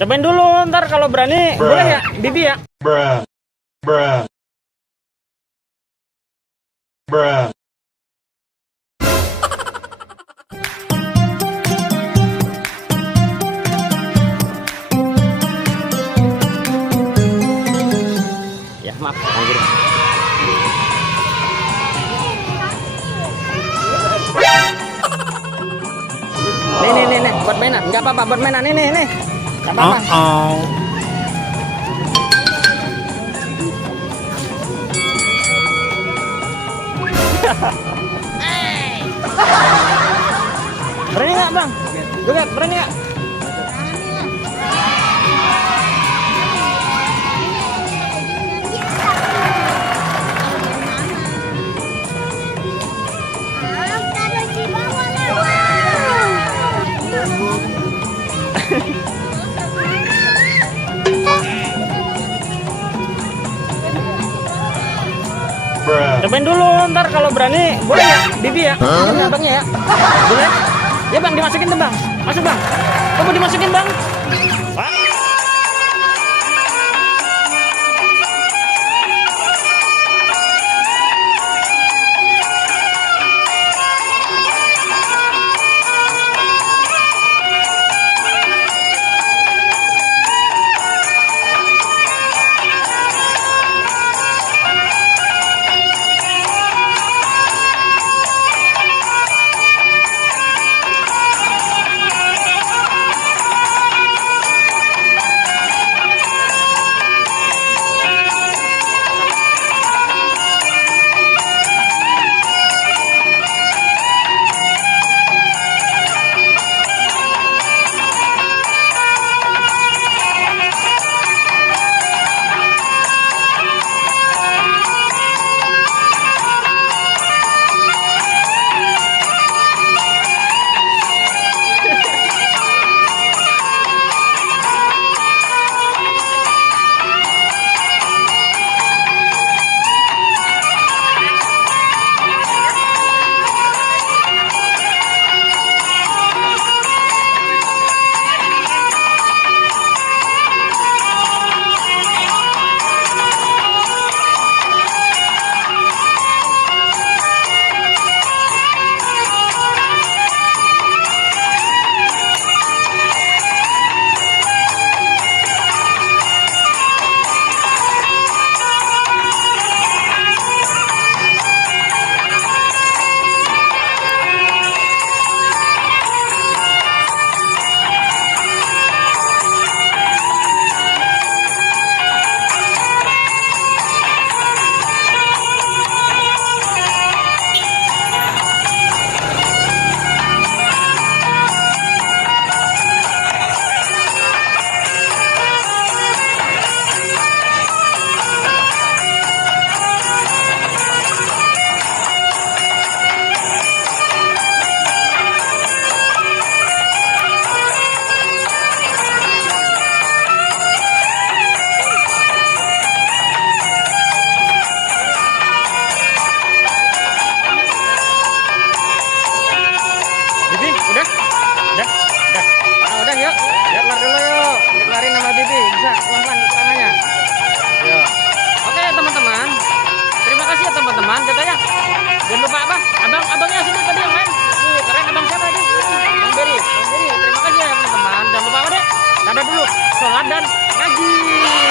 Cobain dulu, ntar kalau berani boleh ya, Bibi ya. Bruh. Bruh. Bruh. Ya maaf, anjir. Nih, buat mainan, nggak apa-apa buat mainan ini, nggak apa-apa. Berani nggak bang? Juga berani nggak? Cobain dulu, ntar kalau berani boleh ya, Bibi ya, ini abangnya ya, boleh? Ya bang, dimasukin tuh bang, masuk bang, kamu dimasukin bang. Udah yuk, lihat lar dulu yuk, dikelarin sama Bibi, bisa pelan-pelan tangannya. Yuk. Oke teman-teman, terima kasih ya teman-teman, jatuhnya. Jangan lupa apa? Abangnya sini tadi yang main. Nih, keren abang siapa tadi? Bang Beri. Terima kasih ya teman-teman. Jangan lupa apa deh? Dadah dulu, sholat dan ngaji.